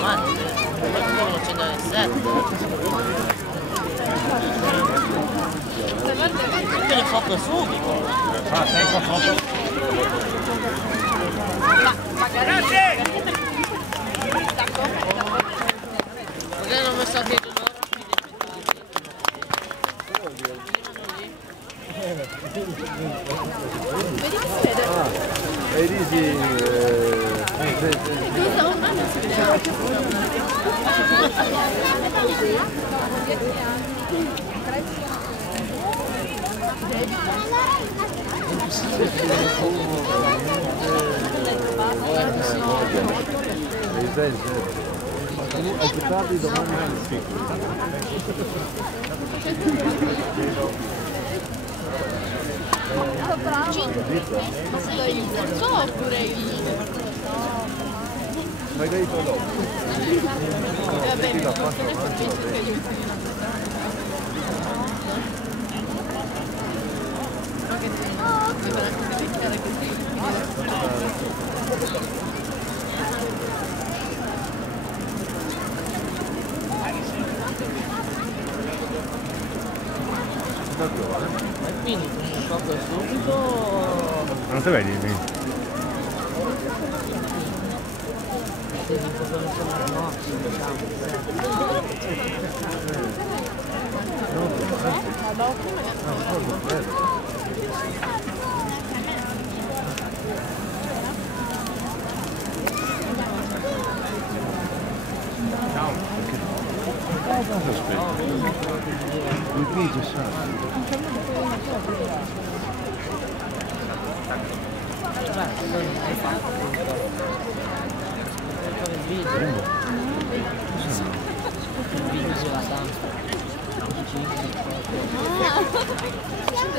Ma devono accendere il set. Perché le foto subito? Ah, sei con foto? Grazie! Perché non ho messo anche il loro? Vedi che si vede? Vedi sì. Questa onda non si Hai che parli domani il suo oppure il... magari dopo. Vabbè, mi penso che aiuti. Sembra anche picchiare così. E quindi un poco subito. Non ti vedi? Il grigio sa.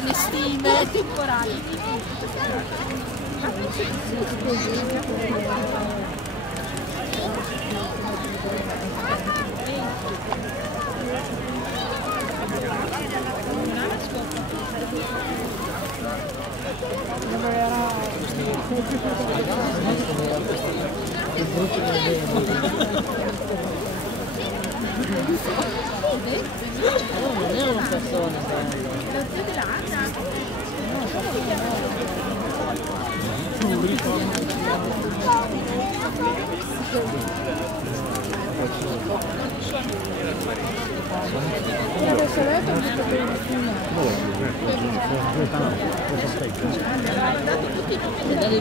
Le stime temporali. Non è una persona bella. Dare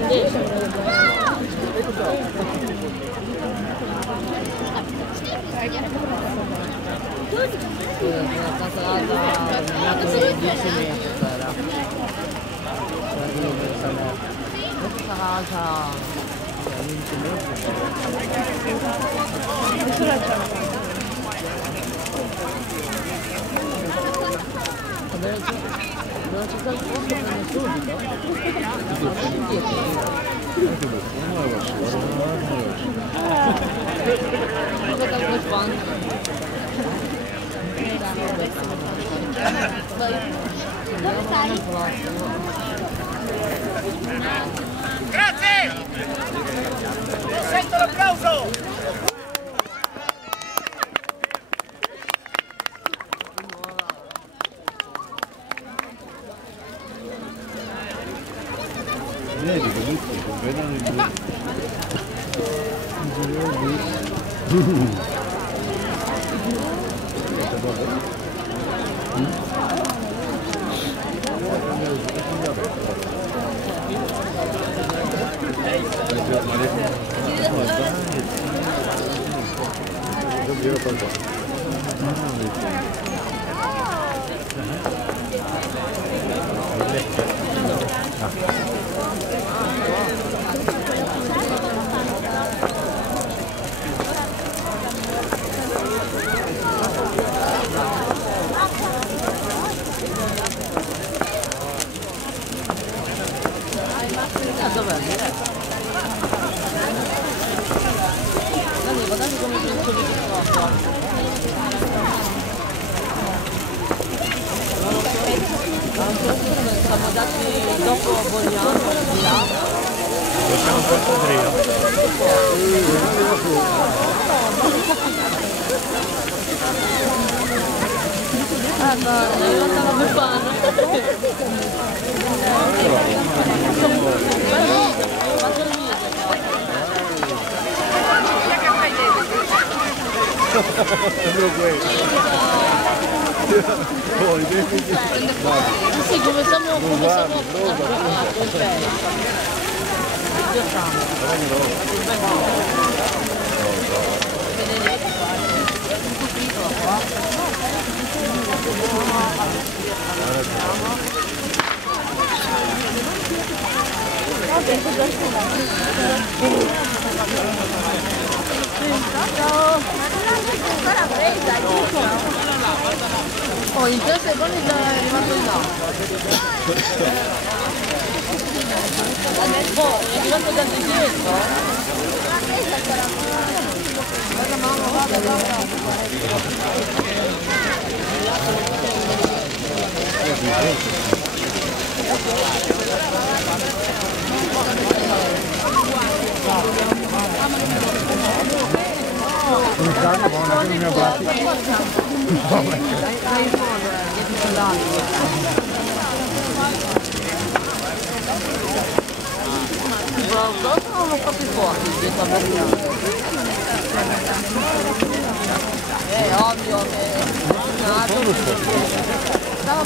il una casalata nata per 10 metri era. Questa casa 20 dove c'è stato il posto prende subito. Cosa da quel fan? Dove stai? Grazie! Sento l'applauso! Vedi comunque, vedono il blu. è arrivata la Befana. Sì, come siamo oh, in 3 secondi è arrivato in là. Oh, è arrivato dal dietro. Guarda mamma, guarda. Un cane buono che non mi abbracci. Non lo fa più fuori dietro a Berlino. Ovvio che stava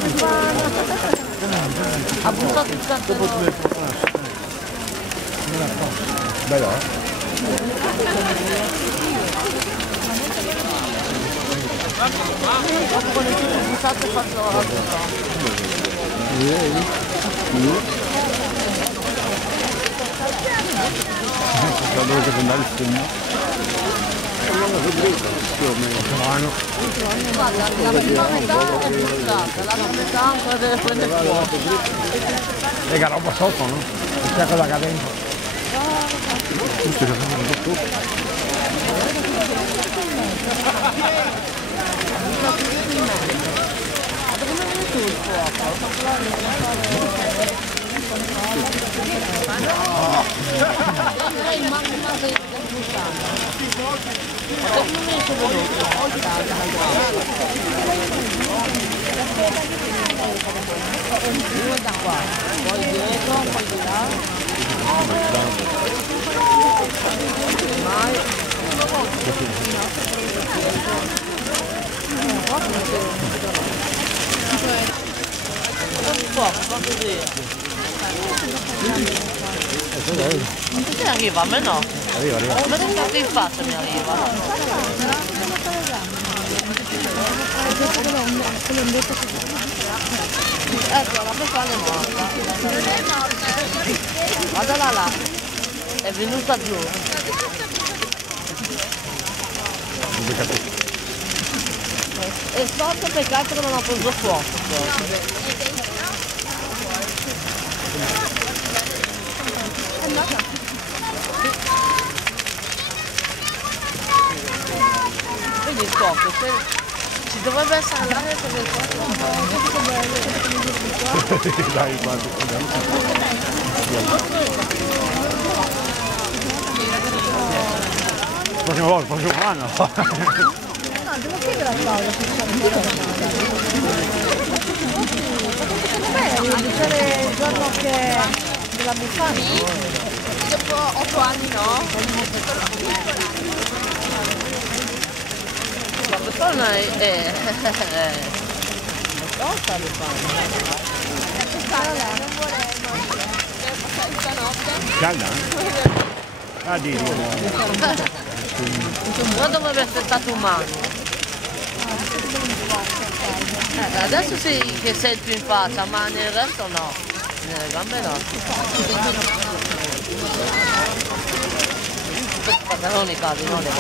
ha buttato il cartellone. Bello, Con il tutto buttato faccio Dove che andare il film? guarda, la prima metà è buttata, l'altra metà ancora deve prendere fuoco. Lega roba sotto, no? C'è quella che dentro. Come viene tu il lei il mamma del buttano. Secondo me è venuto. Uno da qua, poi dietro, poi di là. Mai. Un po' così. Non ti arriva, a me no. Arriva. Ma che in faccia mi arriva? Ecco, la persona è morta. Guarda là. È venuta giù. È stato peccato che non ha preso fuoco. Quindi il fuoco, ci dovrebbe essere l'aria per il fuoco. Dai, guarda. Prossima volta, prossimo anno. Devo chiedere a Paolo se c'è un po'. Dicere il giorno che della Befana. Dopo 8 anni no? La persona è tosta la Calda? Ah, di non dovrebbe essere stato umano. Adesso sì che sei più in faccia, ma nel resto no. Nelle gambe no. Questi pantaloni caldi, no? Le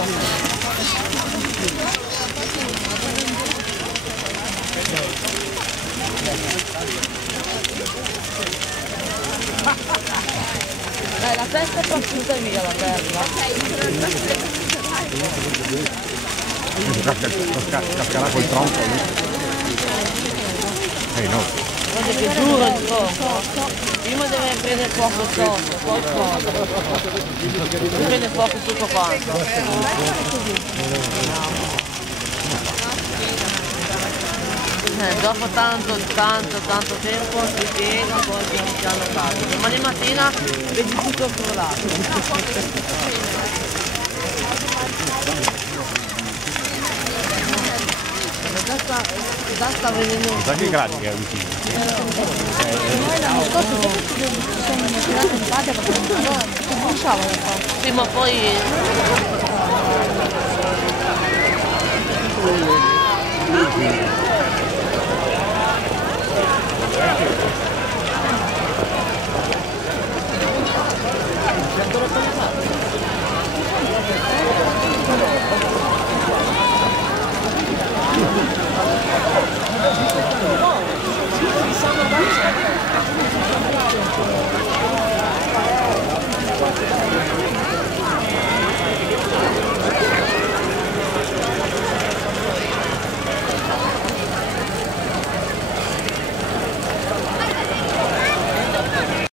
la testa è tutta via la terra. Cascherà col tronco lì. No. Guarda che duro il tronco. Prima deve prendere fuoco sotto, qualcosa. Prende fuoco tutto quanto. Dopo tanto tempo si piega, poi piano piano cade. Domani mattina vedi tutto crollato. Già sta venendo. Sa che gradi che è vicino? Noi l'anno scorso ci siamo tirati in patria perché non bruciava da qua. Sì, ma poi